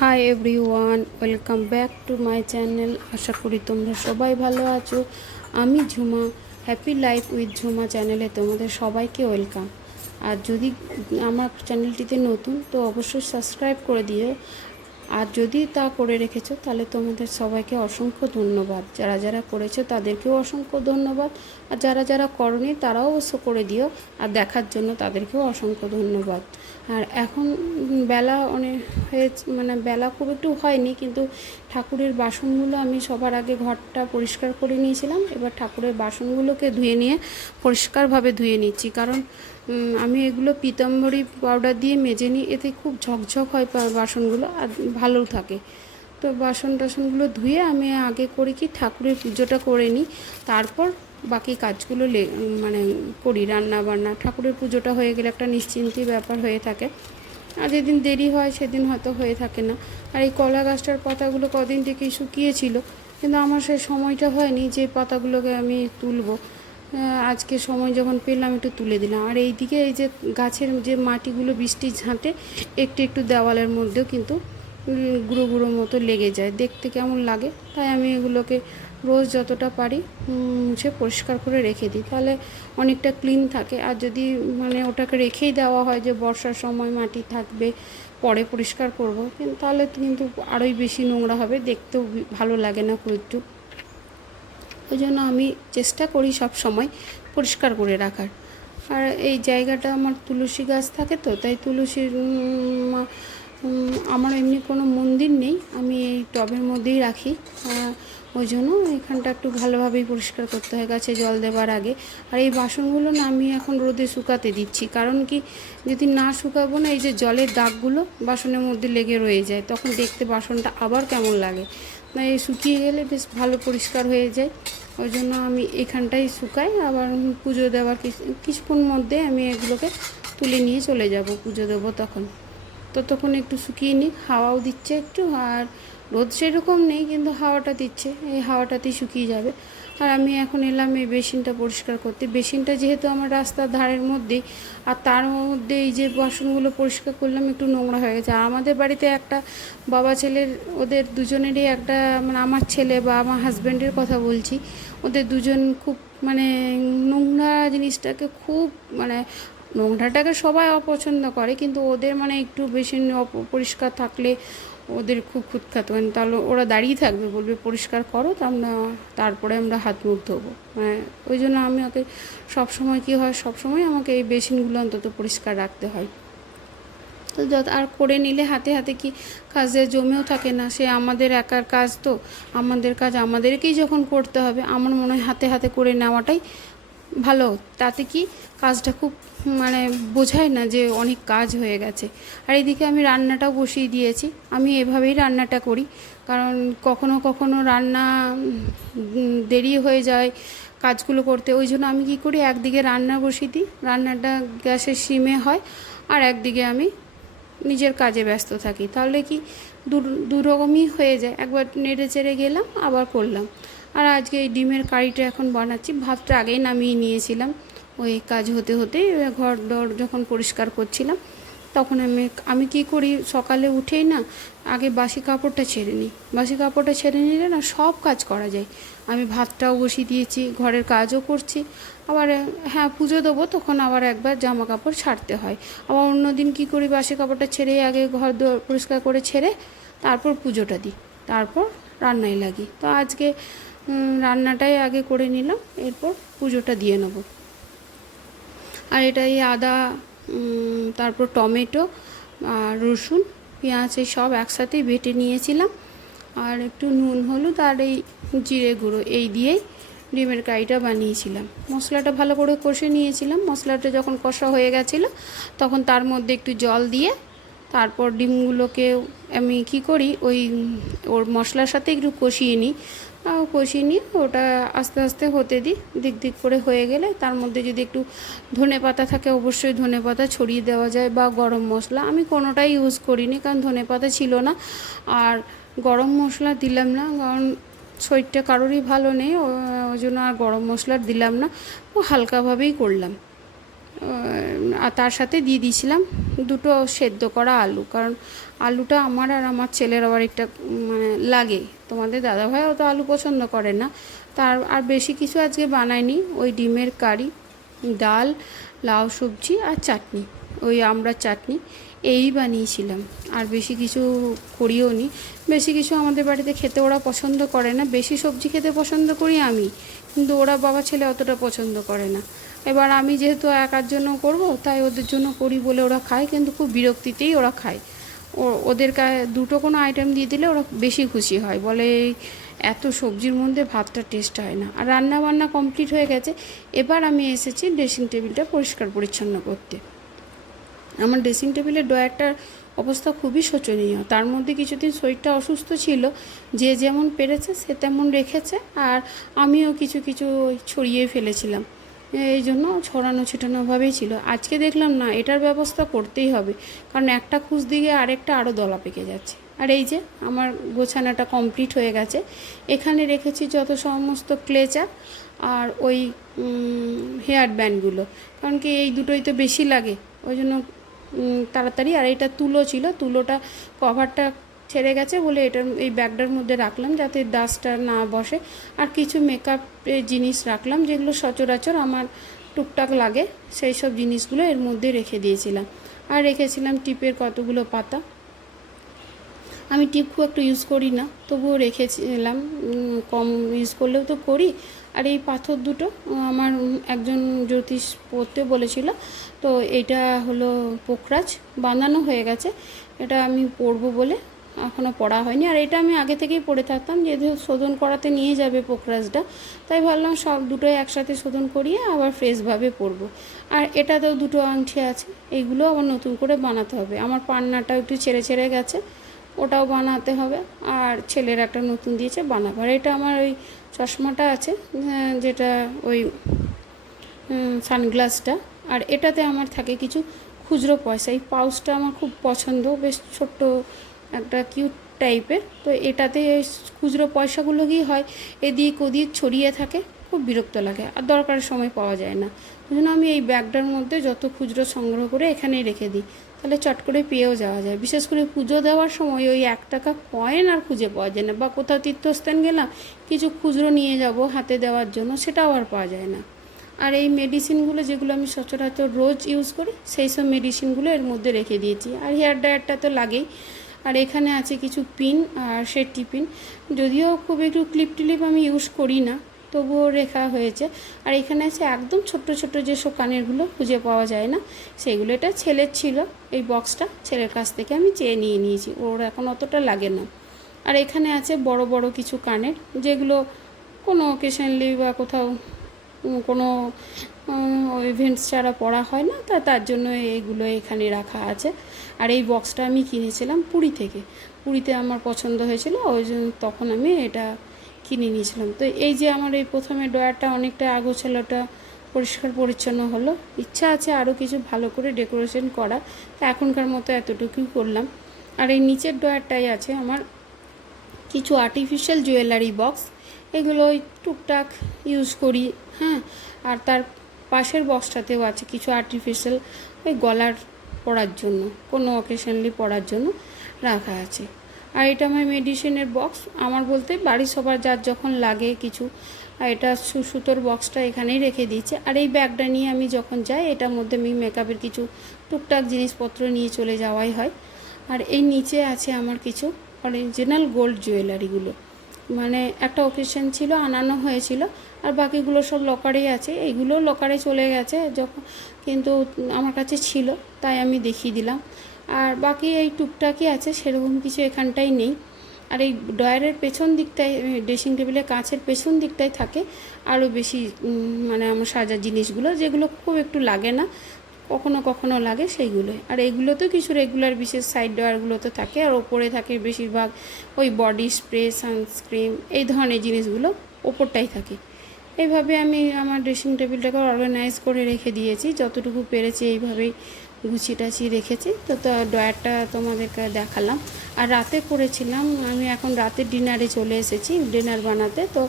High everyone, welcome back to my channel. আশা করি তোমরা সবাই ভালো আছো। আমি Jhuma, happy life with Jhuma চ্যানেলে তোমাদের সবাইকে ওয়েলকাম। আর যদি আমার চ্যানেলটিতে নতুন তো অবশ্যই সাবস্ক্রাইব করে দিও। আর যদি তা করে রেখেছো তাহলে তোমাদের সবাইকে অসংখ্য ধন্যবাদ। যারা যারা করেছো তাদেরকেও অসংখ্য ধন্যবাদ। আর যারা যারা করনি তারাও অবশ্য করে দিও। আর দেখার জন্য তাদেরকেও অসংখ্য ধন্যবাদ। আর এখন বেলা অনেক হয়েছে, মানে বেলা খুব একটু হয়নি, কিন্তু ঠাকুরের বাসনগুলো আমি সবার আগে ঘরটা পরিষ্কার করে নিয়েছিলাম। এবার ঠাকুরের বাসনগুলোকে ধুয়ে নিয়ে পরিষ্কারভাবে ধুয়ে নিচ্ছি, কারণ আমি এগুলো পিতাম্বরী পাউডার দিয়ে মেজে নিই, এতে খুব ঝকঝক হয় বাসনগুলো আর ভালো থাকে। তো বাসন টাসনগুলো ধুয়ে আমি আগে করি কি ঠাকুরের পুজোটা করে নিই, তারপর বাকি কাজগুলো মানে করি, রান্না বান্না। ঠাকুরের পুজোটা হয়ে গেলে একটা নিশ্চিন্তি ব্যাপার হয়ে থাকে। আর যেদিন দেরি হয় সেদিন হয়তো হয়ে থাকে না। আর এই কলা গাছটার পাতাগুলো কদিন থেকেই শুকিয়েছিল, কিন্তু আমার সেই সময়টা হয়নি যে পাতাগুলোকে আমি তুলবো। আজকে সময় যখন পেলাম একটু তুলে দিলাম। আর এইদিকে এই যে গাছের যে মাটিগুলো বৃষ্টির ঝাঁটে একটু একটু দেওয়ালের মধ্যেও কিন্তু গুঁড়ো গুঁড়ো মতো লেগে যায়, দেখতে কেমন লাগে। তাই আমি এগুলোকে রোজ যতটা পারি মুছে পরিষ্কার করে রেখে দিই, তাহলে অনেকটা ক্লিন থাকে। আর যদি মানে ওটাকে রেখেই দেওয়া হয় যে বর্ষার সময় মাটি থাকবে, পরে পরিষ্কার করবো, তাহলে কিন্তু আরোই বেশি নোংরা হবে, দেখতেও ভালো লাগে না খুব একটু। ওই জন্য আমি চেষ্টা করি সব সময় পরিষ্কার করে রাখার। আর এই জায়গাটা আমার তুলসী গাছ থাকে, তো তাই তুলসীর আমার এমনি কোনো মন্দির নেই, আমি এই টবের মধ্যেই রাখি। ওই জন্য এখানটা একটু ভালোভাবেই পরিষ্কার করতে হয় গাছে জল দেওয়ার আগে। আর এই বাসনগুলো না আমি এখন রোদে শুকাতে দিচ্ছি, কারণ কি যদি না শুকাবো না, এই যে জলের দাগগুলো বাসনের মধ্যে লেগে রয়ে যায়, তখন দেখতে বাসনটা আবার কেমন লাগে না। এই শুকিয়ে গেলে বেশ ভালো পরিষ্কার হয়ে যায়। ওই জন্য আমি এখানটাই শুকাই। আবার পুজো দেওয়ার কিছুক্ষণ মধ্যে আমি এগুলোকে তুলে নিয়ে চলে যাব, পুজো দেবো তখন। ততক্ষণ একটু শুকিয়ে নিই, হাওয়াও দিচ্ছে একটু, আর রোদ সেরকম নেই কিন্তু হাওয়াটা দিচ্ছে, এই হাওয়াটাতেই শুকিয়ে যাবে। আর আমি এখন এলাম এই বেসিনটা পরিষ্কার করতে। বেসিনটা যেহেতু আমার রাস্তার ধারের মধ্যেই, আর তার মধ্যে এই যে বাসনগুলো পরিষ্কার করলাম একটু নোংরা হয়ে গেছে। আর আমাদের বাড়িতে একটা বাবা ছেলের, ওদের দুজনেরই একটা, মানে আমার ছেলে বা আমার হাজব্যান্ডের কথা বলছি, ওদের দুজন খুব মানে নোংরা জিনিসটাকে খুব মানে নোংরাটাকে সবাই অপছন্দ করে, কিন্তু ওদের মানে একটু বেশি পরিষ্কার থাকলে ওদের খুব খুঁতখাত, মানে তাহলে ওরা দাঁড়িয়ে থাকবে, বলবে পরিষ্কার করো, তা তারপরে আমরা হাত মুখ ধোবো। মানে ওই জন্য আমি ওকে সবসময় কী হয়, সবসময় আমাকে এই বেসিনগুলো অন্তত পরিষ্কার রাখতে হয়। তো আর করে নিলে হাতে হাতে কি কাজে জমেও থাকে না, সে আমাদের একার কাজ, তো আমাদের কাজ আমাদেরকেই যখন করতে হবে, আমার মনে হয় হাতে হাতে করে নেওয়াটাই ভালো। তাতে কি কাজটা খুব মানে বোঝায় না যে অনেক কাজ হয়ে গেছে। আর এদিকে আমি রান্নাটাও বসিয়ে দিয়েছি। আমি এভাবেই রান্নাটা করি, কারণ কখনো কখনো রান্না দেরি হয়ে যায় কাজগুলো করতে। ওই জন্য আমি কী করি, একদিকে রান্না বসিয়ে দিই, রান্নাটা গ্যাসের সিমে হয়, আর একদিকে আমি নিজের কাজে ব্যস্ত থাকি। তাহলে কি দুরকমই হয়ে যায়, একবার নেড়ে চেড়ে গেলাম আবার করলাম। আর আজকে এই ডিমের কারিটা এখন বানাচ্ছি, ভাতটা আগেই নামিয়ে নিয়েছিলাম। ওই কাজ হতে হতে ঘর দর যখন পরিষ্কার করছিলাম, তখন আমি কী করি, সকালে উঠেই না আগে বাসি কাপড়টা ছেড়ে নিই। বাসি কাপড়টা ছেড়ে নিলে না সব কাজ করা যায়। আমি ভাতটাও বসিয়ে দিয়েছি, ঘরের কাজও করছি, আবার হ্যাঁ পুজো দেবো তখন আবার একবার জামা কাপড় ছাড়তে হয়। আবার অন্য দিন কী করি, বাসি কাপড়টা ছেড়ে আগে ঘর পরিষ্কার করে ছেড়ে তারপর পুজোটা দিই, তারপর রান্নায় লাগি। তো আজকে রান্নাটাই আগে করে নিলাম, এরপর পুজোটা দিয়ে নেব। আর এটাই আদা, তারপর টমেটো আর রসুন পেঁয়াজ এই সব একসাথেই বেটে নিয়েছিলাম। আর একটু নুন হলুদ আর এই জিরে গুঁড়ো এই দিয়েই ডিমের কারিটা বানিয়েছিলাম। মশলাটা ভালো করে কষে নিয়েছিলাম। মশলাটা যখন কষা হয়ে গেছিলো তখন তার মধ্যে একটু জল দিয়ে তারপর ডিমগুলোকে আমি কী করি, ওর মশলার সাথে একটু কষিয়ে নিই। কষিয়ে নিয়ে ওটা আস্তে আস্তে হতে দিই, দিক দিক করে হয়ে গেলে তার মধ্যে যদি একটু ধনে পাতা থাকে অবশ্যই ধনে পাতা ছড়িয়ে দেওয়া যায়, বা গরম মশলা। আমি কোনোটাই ইউজ করিনি, কারণ ধনে পাতা ছিল না, আর গরম মশলা দিলাম না, কারণ শরীরটা কারোরই ভালো নেই, ওই জন্য আর গরম মশলা দিলাম না, ও হালকাভাবেই করলাম। আর তার সাথে দিয়ে দিয়েছিলাম দুটো সেদ্ধ করা আলু, কারণ আলুটা আমার আর আমার ছেলের আবার একটা মানে লাগে। তোমাদের দাদাভাইও তো আলু পছন্দ করে না। তার আর বেশি কিছু আজকে বানাইনি, ওই ডিমের কারি, ডাল, লাউ সবজি আর চাটনি, ওই আমড়ার চাটনি এই বানিয়েছিলাম। আর বেশি কিছু করিও নি। বেশি কিছু আমাদের বাড়িতে খেতে ওরা পছন্দ করে না, বেশি সবজি খেতে পছন্দ করি আমি, কিন্তু ওরা বাবা ছেলে অতটা পছন্দ করে না। এবার আমি যেহেতু একার জন্য করব, তাই ওদের জন্য করি বলে ওরা খায়, কিন্তু খুব বিরক্তিতেই ওরা খায়। ওদের দুটো কোনো আইটেম দিয়ে দিলে ওরা বেশি খুশি হয়, বলে এত সবজির মধ্যে ভাতটা টেস্ট হয় না। আর রান্না বান্না কমপ্লিট হয়ে গেছে। এবার আমি এসেছি ড্রেসিং টেবিলটা পরিষ্কার পরিচ্ছন্ন করতে। আমার ড্রেসিং টেবিলের ড্রয়ারটার অবস্থা খুবই শোচনীয়। তার মধ্যে কিছুদিন শরীরটা অসুস্থ ছিল, যে যেমন পেরেছে সে তেমন রেখেছে, আর আমিও কিছু কিছু ছড়িয়ে ফেলেছিলাম, এই জন্য ছড়ানো ছিটানোভাবেই ছিল। আজকে দেখলাম না, এটার ব্যবস্থা করতেই হবে, কারণ একটা খুঁজ দিকে আরেকটা আরও দলা পেকে যাচ্ছে। আর এই যে আমার গোছানোটা কমপ্লিট হয়ে গেছে। এখানে রেখেছি যত সমস্ত ক্লেচার আর ওই হেয়ার ব্যান্ডগুলো, কারণ কি এই দুটোই তো বেশি লাগে, ওই জন্য তাড়াতাড়ি। আর এটা তুলো ছিল, তুলোটা কভারটা ছেড়ে গেছে বলে এটা এই ব্যাগটার মধ্যে রাখলাম যাতে ডাস্টটা না বসে। আর কিছু মেকআপের জিনিস রাখলাম যেগুলো সচরাচর আমার টুকটাক লাগে, সেই সব জিনিসগুলো এর মধ্যে রেখে দিয়েছিলাম। আর রেখেছিলাম টিপের কতগুলো পাতা। আমি টিপ খুব একটু ইউজ করি না, তবুও রেখেছিলাম, কম ইউজ করলেও তো করি। আর এই পাথর দুটো আমার একজন জ্যোতিষ পড়তে বলেছিল, তো এটা হলো পোখরাজ, বাঁধানো হয়ে গেছে। এটা আমি পরবো বলে এখনও পড়া হয়নি। আর এটা আমি আগে থেকেই পড়ে থাকতাম, যেহেতু শোধন করাতে নিয়ে যাবে পোখরাজটা, তাই ভাবলাম সব দুটোই একসাথে শোধন করিয়ে আবার ফ্রেশভাবে পরবো। আর এটাতেও দুটো আংটি আছে, এইগুলো আবার নতুন করে বানাতে হবে। আমার পান্নাটাও একটু ছেড়ে ছেড়ে গেছে, ওটাও বানাতে হবে। আর ছেলের একটা নতুন দিয়েছে বানাবো। আর এটা আমার ওই চশমাটা আছে, যেটা ওই সানগ্লাসটা। আর এটাতে আমার থাকে কিছু খুচরো পয়সা। এই পাউচটা আমার খুব পছন্দ, বেশ ছোট্ট একটা কিউট টাইপের। তো এটাতে খুচরো পয়সাগুলো কি হয় এদিক ওদিক ছড়িয়ে থাকে, খুব বিরক্ত লাগে, আর দরকারের সময় পাওয়া যায় না। ওই জন্য আমি এই ব্যাগটার মধ্যে যত খুচরো সংগ্রহ করে এখানেই রেখে দিই, তাহলে চট করে পেয়েও যাওয়া যায়। বিশেষ করে পুজো দেওয়ার সময় ওই 1 টাকা কয়েন আর খুঁজে পাওয়া যায় না, বা কোথাও তীর্থস্থান গেলাম কিছু খুচরো নিয়ে যাব হাতে দেওয়ার জন্য, সেটাও আর পাওয়া যায় না। আর এই মেডিসিনগুলো যেগুলো আমি সচরাচর রোজ ইউজ করি, সেই সব মেডিসিনগুলো এর মধ্যে রেখে দিয়েছি। আর হেয়ার ড্রায়ারটা তো লাগেই। আর এখানে আছে কিছু পিন আর সেফটি পিন, যদিও খুব একটু ক্লিপ টিলিপ আমি ইউজ করি না, তবুও রেখা হয়েছে। আর এখানে আছে একদম ছোট্ট ছোট্ট যেসব কানেরগুলো খুঁজে পাওয়া যায় না, সেইগুলো। এটা ছেলের ছিল, এই বক্সটা ছেলের কাছ থেকে আমি চেয়ে নিয়ে নিয়েছি, ওর এখন অতটা লাগে না। আর এখানে আছে বড় বড় কিছু কানের, যেগুলো কোনো অকেশনলি বা কোথাও কোনো ইভেন্টস ছাড়া পড়া হয় না, তার জন্য এইগুলো এখানে রাখা আছে। আর এই বক্সটা আমি কিনেছিলাম পুরী থেকে, পুরীতে আমার পছন্দ হয়েছিল, ওই জন্য তখন আমি এটা কিনে নিয়েছিলাম। তো এই যে আমার এই প্রথমে ড্রয়ারটা অনেকটা আগোছালোটা পরিষ্কার পরিচ্ছন্ন হলো। ইচ্ছা আছে আরও কিছু ভালো করে ডেকোরেশন করা, তা এখনকার মতো এতটুকুই করলাম। আর এই নিচের ড্রয়ারটাই আছে আমার কিছু আর্টিফিশিয়াল জুয়েলারি বক্স, এগুলো টুকটাক ইউজ করি। হ্যাঁ, আর তার পাশের বক্সটাতেও আছে কিছু আর্টিফিশিয়াল, ওই গলার পরার জন্য, কোনো অকেশনলি পরার জন্য রাখা আছে। আর এটা আমার মেডিসিনের বক্স, আমার বলতে বাড়ির সবার যার যখন লাগে কিছু। আর এটা সুতোর বক্সটা এখানেই রেখে দিয়েছে। আর এই ব্যাগটা নিয়ে আমি যখন যাই, এটার মধ্যে আমি মেকআপের কিছু টুকটাক জিনিসপত্র নিয়ে চলে যাওয়াই হয়। আর এই নিচে আছে আমার কিছু অরিজিনাল গোল্ড জুয়েলারিগুলো, মানে একটা অকেশন ছিল আনানো হয়েছিল, আর বাকিগুলো সব লকারেই আছে। এইগুলো লকারে চলে গেছে যখন, কিন্তু আমার কাছে ছিল তাই আমি দেখিয়ে দিলাম। আর বাকি এই টুকটাকই আছে, সেরকম কিছু এখানটাই নেই। আর এই ড্রয়ারের পেছন দিকটায়, ড্রেসিং টেবিলের কাছের পেছন দিকটায় থাকে আরও বেশি মানে আমার সাজার জিনিসগুলো, যেগুলো খুব একটু লাগে না, কখনো কখনো লাগে সেইগুলোই। আর এইগুলোতেও কিছু রেগুলার বিশেষ সাইড ড্রয়ারগুলো তো থাকে, আর ওপরে থাকে বেশিরভাগ ওই বডি স্প্রে, সানস্ক্রিন, এই ধরনের জিনিসগুলো ওপরটাই থাকে। এইভাবে আমি আমার ড্রেসিং টেবিলটাকে অর্গানাইজ করে রেখে দিয়েছি, যতটুকু পেরেছি এইভাবেই গুছিয়ে টাছিয়ে রেখেছি। তো ড্রয়ারটা তোমাদেরকে দেখালাম। আর রাতে করেছিলাম আমি, এখন রাতের ডিনারে চলে এসেছি, ডিনার বানাতে। তো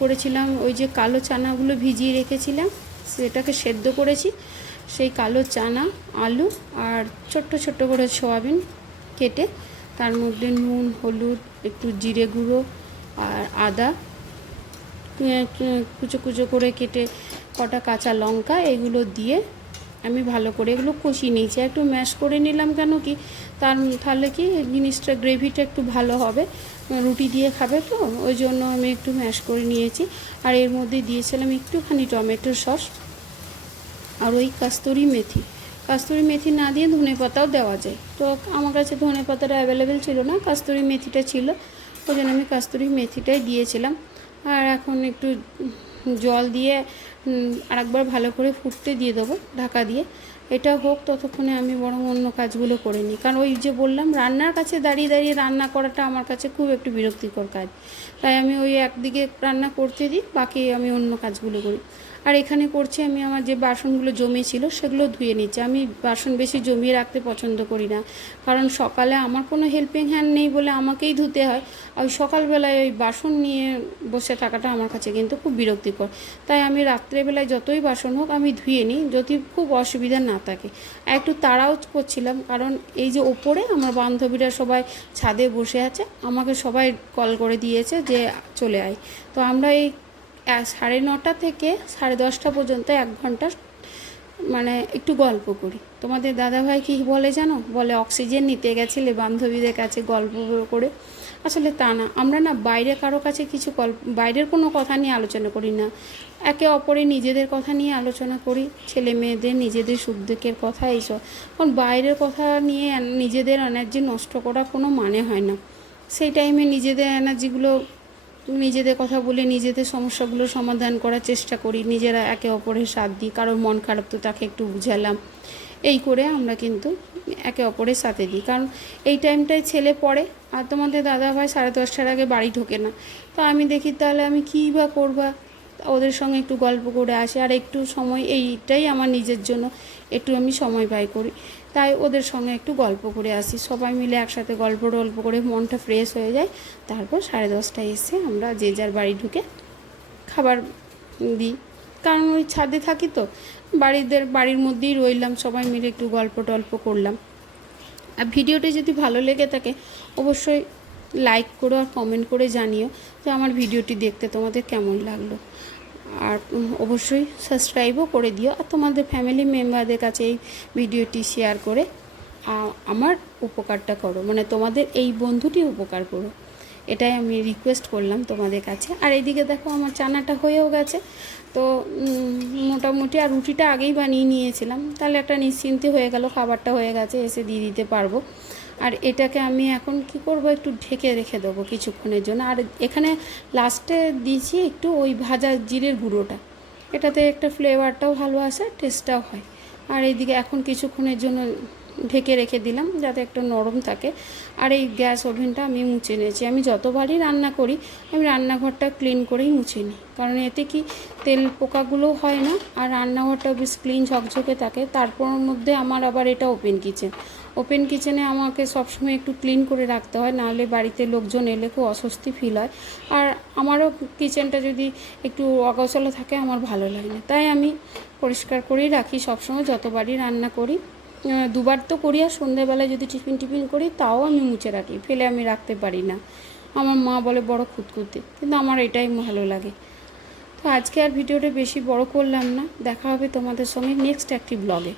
করেছিলাম ওই যে কালো চানাগুলো ভিজিয়ে রেখেছিলাম, সেটাকে সেদ্ধ করেছি, সেই কালো চানা, আলু আর ছোট্ট ছোট্ট করে সয়াবিন কেটে তার মধ্যে নুন, হলুদ, একটু জিরে গুঁড়ো আর আদা কুচো কুচো করে কেটে, কটা কাঁচা লঙ্কা, এগুলো দিয়ে আমি ভালো করে এগুলো কষিয়ে নিয়েছি। একটু ম্যাশ করে নিলাম, কেন কি তাহলে কি জিনিসটা গ্রেভিটা একটু ভালো হবে, রুটি দিয়ে খাবে তো, ওই জন্য আমি একটু ম্যাশ করে নিয়েছি। আর এর মধ্যে দিয়েছিলাম একটুখানি টমেটোর সস আর ওই কাস্তুরি মেথি না দিয়ে ধনে পাতাও দেওয়া যায়, তো আমার কাছে ধনে পাতাটা অ্যাভেলেবেল ছিল না, কাস্তুরি মেথিটা ছিল, ওই জন্য আমি কাস্তুরি মেথিটাই দিয়েছিলাম। আর এখন একটু জল দিয়ে আরেকবার ভালো করে ফুটতে দিয়ে দেবো ঢাকা দিয়ে। এটা হোক, ততক্ষণে আমি বরং অন্য কাজগুলো করে নিই, কারণ ওই যে বললাম রান্নার কাছে দাঁড়িয়ে দাঁড়িয়ে রান্না করাটা আমার কাছে খুব একটু বিরক্তিকর কাজ, তাই আমি ওই একদিকে রান্না করতে দিই, বাকি আমি অন্য কাজগুলো করি। আর এখানে করছি আমি আমার যে বাসনগুলো জমেছিল সেগুলো ধুয়ে নিচ্ছি। আমি বাসন বেশি জমিয়ে রাখতে পছন্দ করি না, কারণ সকালে আমার কোনো হেল্পিং হ্যান্ড নেই বলে আমাকেই ধুতে হয়। ওই সকালবেলায় ওই বাসন নিয়ে বসে থাকাটা আমার কাছে কিন্তু খুব বিরক্তিকর, তাই আমি রাত্রেবেলায় যতই বাসন হোক আমি ধুয়ে নিই, যদি খুব অসুবিধা না থাকে। একটু তাড়াও করছিলাম, কারণ এই যে ওপরে আমার বান্ধবীরা সবাই ছাদে বসে আছে, আমাকে সবাই কল করে দিয়েছে যে চলে আয়। তো আমরা এই 9:30 থেকে 10:30 পর্যন্ত 1 ঘন্টা মানে একটু গল্প করি। তোমাদের দাদাভাই কী বলে জানো, বলে অক্সিজেন নিতে গেছিলে বান্ধবীদের কাছে গল্প করে। আসলে তা না, আমরা না বাইরে কারো কাছে বাইরের কোনো কথা নিয়ে আলোচনা করি না, একে অপরে নিজেদের কথা নিয়ে আলোচনা করি, ছেলে মেয়েদের নিজেদের সুখ দুঃখের কথা, এইসব। কারণ বাইরের কথা নিয়ে নিজেদের এনার্জি নষ্ট করা কোনো মানে হয় না। সেই টাইমে নিজেদের এনার্জিগুলো, নিজেদের কথা বলে নিজেদের সমস্যাগুলো সমাধান করার চেষ্টা করি, নিজেরা একে অপরের সাথ দিই, কারোর মন খারাপ তো তাকে একটু বুঝালাম, এই করে আমরা কিন্তু একে অপরের সাথে দিই। কারণ এই টাইমটায় ছেলে পড়ে, আর তোমাদের দাদাভাই 10:30টার আগে বাড়ি ঢোকে না, তো আমি দেখি তাহলে আমি কী বা করবা, ওদের সঙ্গে একটু গল্প করে আসি, আর একটু সময় এইটাই আমার নিজের জন্য একটু আমি সময় ব্যয় করি, তাই ওদের সঙ্গে একটু গল্প করে আসি, সবাই মিলে একসাথে গল্প করে মনটা ফ্রেশ হয়ে যায়। তারপর 10:30টায় এসে আমরা যে যার বাড়ি ঢুকে খাবার দিই, কারণ ওই ছাদে থাকি তো, বাড়ির মধ্যেই রইলাম, সবাই মিলে একটু গল্প করলাম। আর ভিডিওটি যদি ভালো লেগে থাকে অবশ্যই লাইক করো আর কমেন্ট করে জানিও যে আমার ভিডিওটি দেখতে তোমাদের কেমন লাগলো। আর অবশ্যই সাবস্ক্রাইবও করে দিও, আর তোমাদের ফ্যামিলি মেম্বারদের কাছে এই ভিডিওটি শেয়ার করে আমার উপকারটা করো, মানে তোমাদের এই বন্ধুটি উপকার করো, এটাই আমি রিকোয়েস্ট করলাম তোমাদের কাছে। আর এইদিকে দেখো আমার চানাটা হয়েও গেছে, তো মোটামুটি, আর রুটিটা আগেই বানিয়ে নিয়েছিলাম, তাহলে একটা নিশ্চিন্তে হয়ে গেল, খাবারটা হয়ে গেছে, এসে দিয়ে দিতে পারবো। আর এটাকে আমি এখন কি করব, একটু ঢেকে রেখে দেবো কিছুক্ষণের জন্য। আর এখানে লাস্টে দিয়েছি একটু ওই ভাজা জিরের গুঁড়োটা, এটাতে একটা ফ্লেভারটাও ভালো আসে, টেস্টটাও হয়। আর এইদিকে এখন কিছুক্ষণের জন্য ঢেকে রেখে দিলাম যাতে একটু নরম থাকে। আর এই গ্যাস ওভেনটা আমি মুছে নিয়েছি, আমি যতবারই রান্না করি আমি রান্নাঘরটা ক্লিন করেই মুছে নিই, কারণ এতে কি তেল পোকাগুলো হয় না, আর রান্নাঘরটা বেশ ক্লিন ঝকঝকে থাকে। তারপর মধ্যে আমার আবার এটা ওপেন কিচেনে আমাকে সবসময় একটু ক্লিন করে রাখতে হয়, নাহলে বাড়িতে লোকজন এলে খুব অস্বস্তি ফিল হয়, আর আমারও কিচেনটা যদি একটু অগোছালো থাকে আমার ভালো লাগে না, তাই আমি পরিষ্কার করেই রাখি সবসময় যতবারই রান্না করি। 2বার তো করি, আর সন্ধ্যেবেলায় যদি টিফিন করি তাও আমি মুছে রাখি, ফেলে আমি রাখতে পারি না। আমার মা বলে বড় খুঁতখুঁতে, কিন্তু আমার এটাই ভালো লাগে। তো আজকে আর ভিডিওটা বেশি বড় করলাম না, দেখা হবে তোমাদের সঙ্গে নেক্সট একটি ব্লগে।